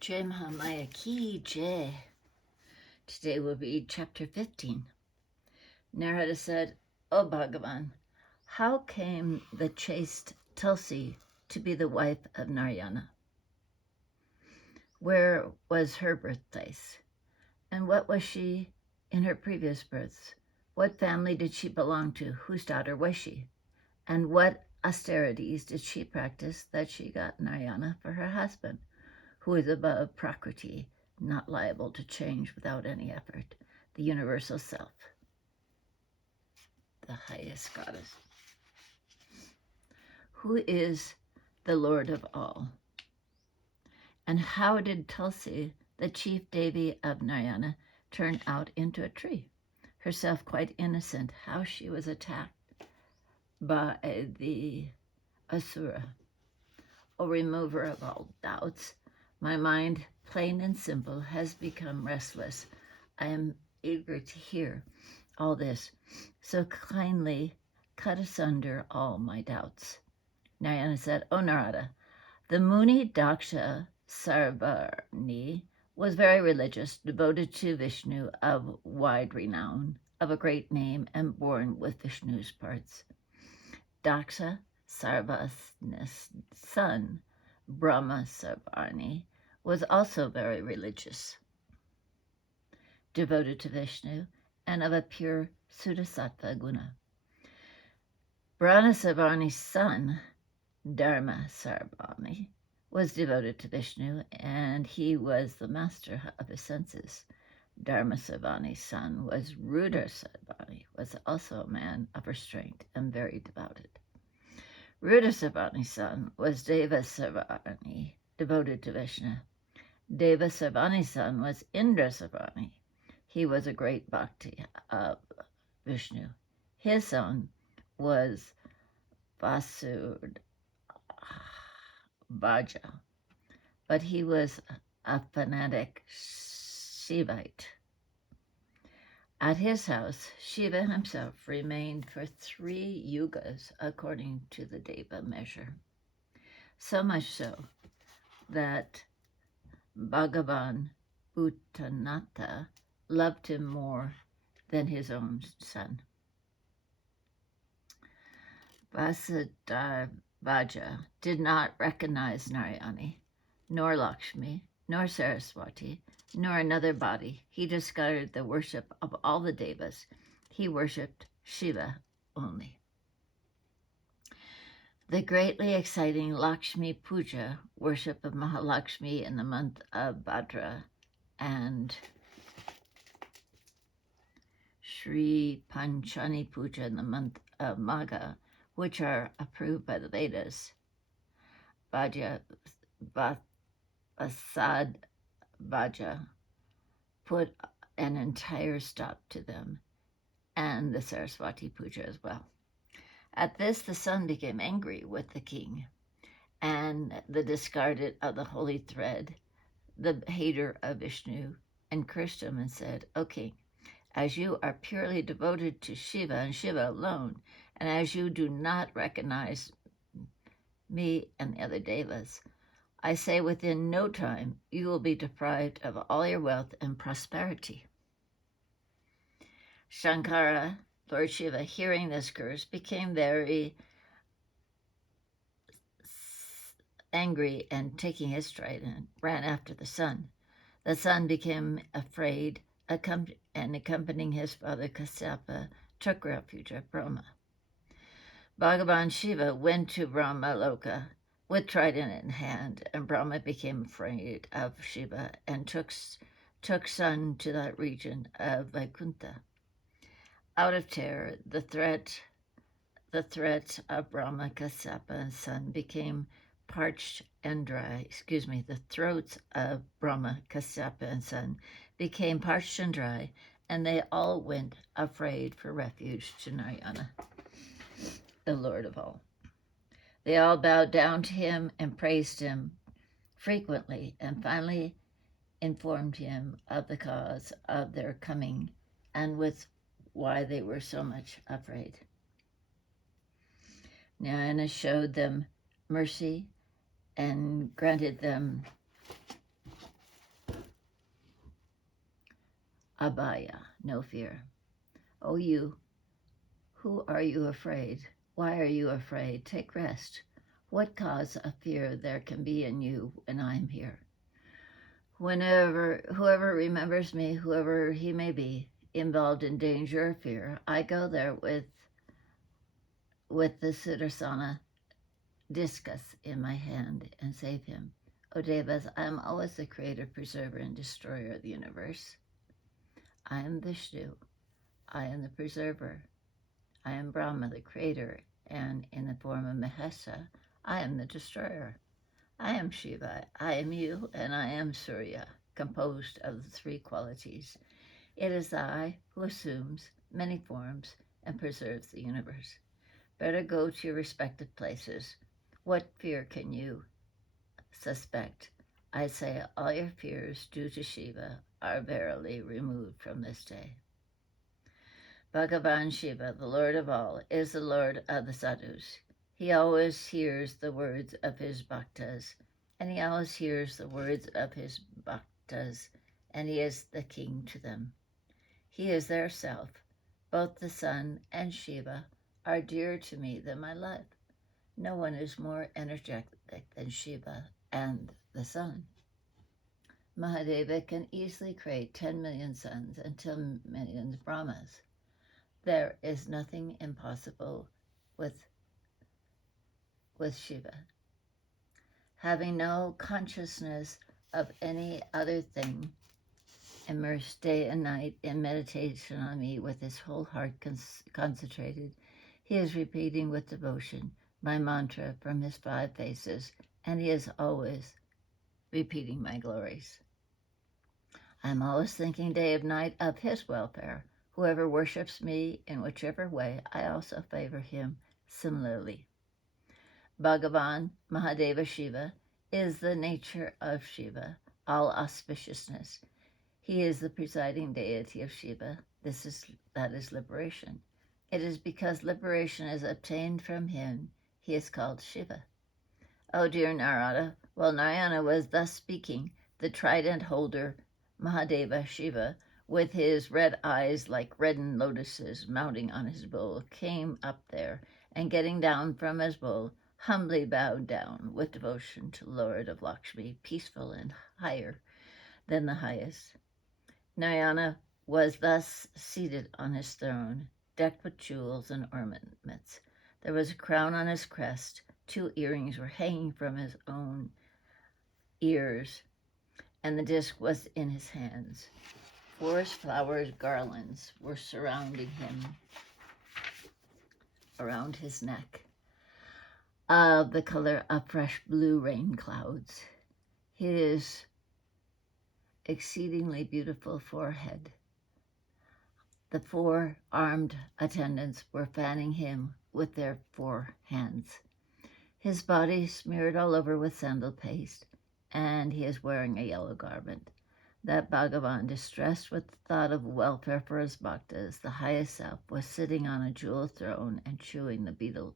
Jai Mahamaya Ki Jai. Today we'll read chapter 15. Narada said, O Bhagavan, how came the chaste Tulsi to be the wife of Narayana? Where was her birthplace? And what was she in her previous births? What family did she belong to? Whose daughter was she? And what austerities did she practice that she got Narayana for her husband, who is above Prakriti, not liable to change without any effort, the universal self, the highest goddess, who is the Lord of all? And how did Tulsi, the chief Devi of Narayana, turn out into a tree? Herself quite innocent, how she was attacked by the Asura. O remover of all doubts, my mind, plain and simple, has become restless. I am eager to hear all this, so kindly cut asunder all my doubts. Narayana said, O Narada, the Muni Daksha Sarvarni was very religious, devoted to Vishnu, of wide renown, of a great name, and born with Vishnu's parts. Daksha Sarvasna's son, Brahma Sarvarni, was also very religious, devoted to Vishnu, and of a pure Sudasattva guna. Brahma Sarvarni's son, Dharma Sarvani, was devoted to Vishnu, and he was the master of his senses. Dharma Sarvani's son was Rudra Sarvani, was also a man of restraint and very devoted. Rudra Sarvani's son was Deva Sarvani, devoted to Vishnu. Deva Sarvani's son was Indra Sarvani. He was a great bhakti of Vishnu. His son was Vasudvaja, but he was a fanatic Shivite. At his house, Shiva himself remained for 3 yugas according to the Deva measure. So much so that Bhagavan Bhutanatha loved him more than his own son. Vasudvaja did not recognize Narayana, nor Lakshmi, nor Saraswati, nor another body. He discarded the worship of all the devas. He worshipped Shiva only. The greatly exciting Lakshmi Puja, worship of Mahalakshmi in the month of Bhadra, and Sri Panchani Puja in the month of Magha, which are approved by the Vedas, Vasadvaja put an entire stop to them, and the Saraswati Puja as well. At this, the son became angry with the king and the discarded of the holy thread, the hater of Vishnu, and cursed him and said, O king, as you are purely devoted to Shiva and Shiva alone, and as you do not recognize me and the other devas, I say within no time you will be deprived of all your wealth and prosperity. Shankara, Lord Shiva, hearing this curse, became very angry and taking his trident, ran after the son. The son became afraid and accompanying his father Kasyapa took refuge at Brahma. Bhagavan Shiva went to Brahma Loka with trident in hand, and Brahma became afraid of Shiva and took son to that region of Vaikuntha. Out of terror, the threat of Brahma, Kasyapa, and son became parched and dry. The throats of Brahma, Kasyapa, and son became parched and dry, and they all went afraid for refuge to Narayana, the Lord of all. They all bowed down to him and praised him frequently, and finally informed him of the cause of their coming and with why they were so much afraid. Narayana showed them mercy and granted them abhaya, no fear. O you, who are you afraid? Why are you afraid? Take rest. What cause of fear there can be in you when I am here? Whoever remembers me, whoever he may be, involved in danger or fear, I go there with the Sudarsana discus in my hand and save him. O Devas, I am always the creator, preserver, and destroyer of the universe. I am Vishnu. I am the preserver. I am Brahma, the creator, and in the form of Mahesa, I am the destroyer. I am Shiva. I am you, and I am Surya, composed of the three qualities. It is I who assumes many forms and preserves the universe. Better go to your respective places. What fear can you suspect? I say all your fears due to Shiva are verily removed from this day. Bhagavan Shiva, the Lord of all, is the Lord of the sadhus. He always hears the words of his bhaktas, and he always hears the words of his bhaktas, and he is the king to them. He is their self. Both the sun and Shiva are dearer to me than my life. No one is more energetic than Shiva and the sun. Mahadeva can easily create 10 million suns and 10 million Brahmas. There is nothing impossible with Shiva. Having no consciousness of any other thing, immersed day and night in meditation on me with his whole heart concentrated, he is repeating with devotion my mantra from his 5 faces, and he is always repeating my glories. I am always thinking day and night of his welfare. Whoever worships me in whichever way, I also favor him similarly. Bhagavan Mahadeva Shiva is the nature of Shiva, all auspiciousness. He is the presiding deity of Shiva. That is liberation. It is because liberation is obtained from him, he is called Shiva. O dear Narada, while Narayana was thus speaking, the trident holder, Mahadeva Shiva, with his red eyes like reddened lotuses mounting on his bull, came up there, and getting down from his bull, humbly bowed down with devotion to Lord of Lakshmi, peaceful and higher than the highest. Narayana was thus seated on his throne, decked with jewels and ornaments. There was a crown on his crest, 2 earrings were hanging from his own ears, and the disc was in his hands. Forest flowers garlands were surrounding him around his neck, of the color of fresh blue rain clouds. His exceedingly beautiful forehead. The 4 armed attendants were fanning him with their 4 hands. His body smeared all over with sandal paste, and he is wearing a yellow garment. That Bhagavan, distressed with the thought of welfare for his bhaktas, the highest self, was sitting on a jeweled throne and chewing the betel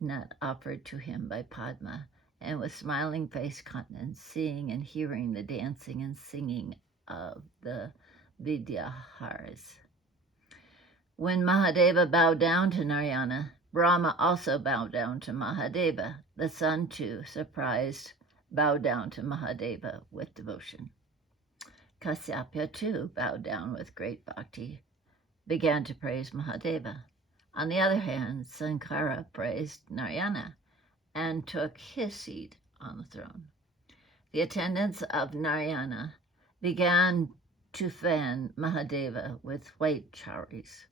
nut offered to him by Padma, and with smiling face countenance, seeing and hearing the dancing and singing of the Vidyaharas. When Mahadeva bowed down to Narayana, Brahma also bowed down to Mahadeva. The sun, too, surprised, bowed down to Mahadeva with devotion. Kasyapa, too, bowed down with great bhakti, began to praise Mahadeva. On the other hand, Sankara praised Narayana and took his seat on the throne. The attendants of Narayana began to fan Mahadeva with white chauris.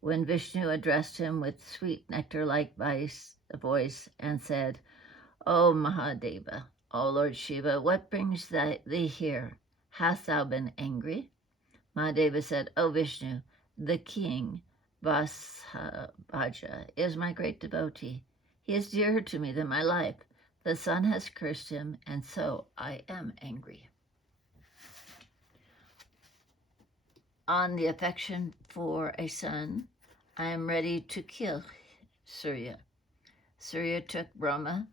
When Vishnu addressed him with sweet nectar-like voice and said, O Mahadeva, O Lord Shiva, what brings thee here? Hast thou been angry? Mahadeva said, O Vishnu, the king, Vasabhaja, is my great devotee. He is dearer to me than my life. The sun has cursed him, and so I am angry. On the affection for a son, I am ready to kill Surya. Surya took Brahma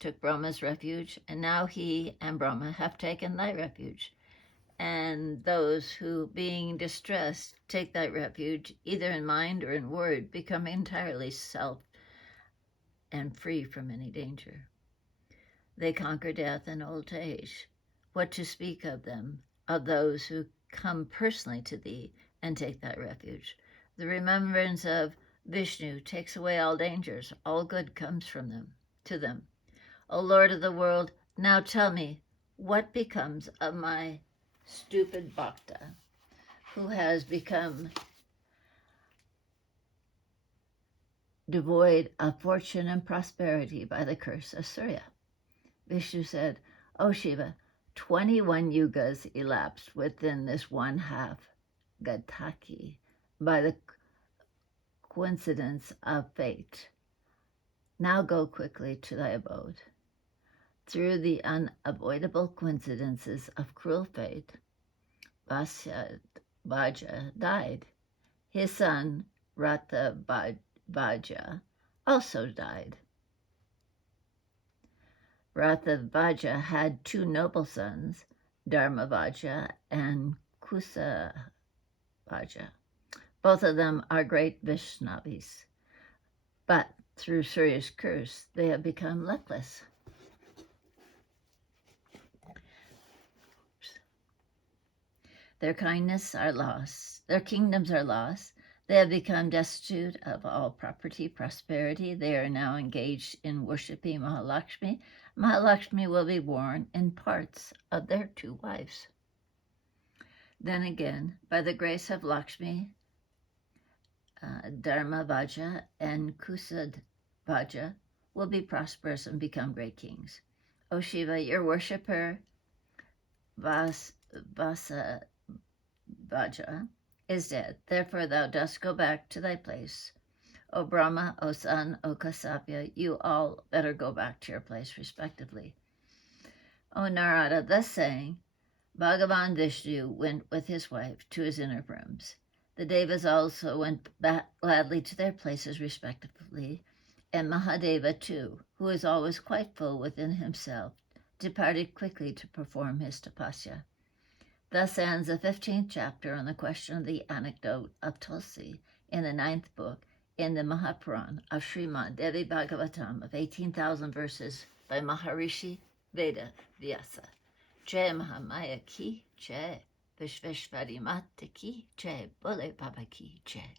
took Brahma's refuge, and now he and Brahma have taken thy refuge. And those who, being distressed, take thy refuge, either in mind or in word, become entirely self and free from any danger. They conquer death and old age. What to speak of them, of those who come personally to thee and take thy refuge? The remembrance of Vishnu takes away all dangers. All good comes from them, to them. O Lord of the world, now tell me, what becomes of my stupid bhakta, who has become devoid of fortune and prosperity by the curse of Surya? Vishnu said, O Shiva, 21 yugas elapsed within this one half Gataki by the coincidence of fate. Now go quickly to thy abode. Through the unavoidable coincidences of cruel fate, Vaja died. His son, Vaja, also died. Vaja had two noble sons, Vaja and Vaja. Both of them are great Vaishnavis, but through Surya's curse, they have become luckless. Their kingdoms are lost. They have become destitute of all property, prosperity. They are now engaged in worshipping Mahalakshmi. Mahalakshmi will be born in parts of their two wives. Then again, by the grace of Lakshmi, Vaja and Vaja will be prosperous and become great kings. O Shiva, your worshipper Vaja is dead. Therefore thou dost go back to thy place. O Brahma, O Sun, O Kasapya, you all better go back to your place respectively. O Narada, thus saying, Bhagavan Vishnu went with his wife to his inner rooms. The Devas also went back gladly to their places respectively, and Mahadeva too, who is always quite full within himself, departed quickly to perform his tapasya. Thus ends the 15th chapter on the question of the anecdote of Tulsi in the 9th book in the Mahapuran of Srimad Devi Bhagavatam of 18,000 verses by Maharishi Veda Vyasa. Jai Mahamaya ki jai, Vishveshwari Mata ki jai, Bole Baba ki jai.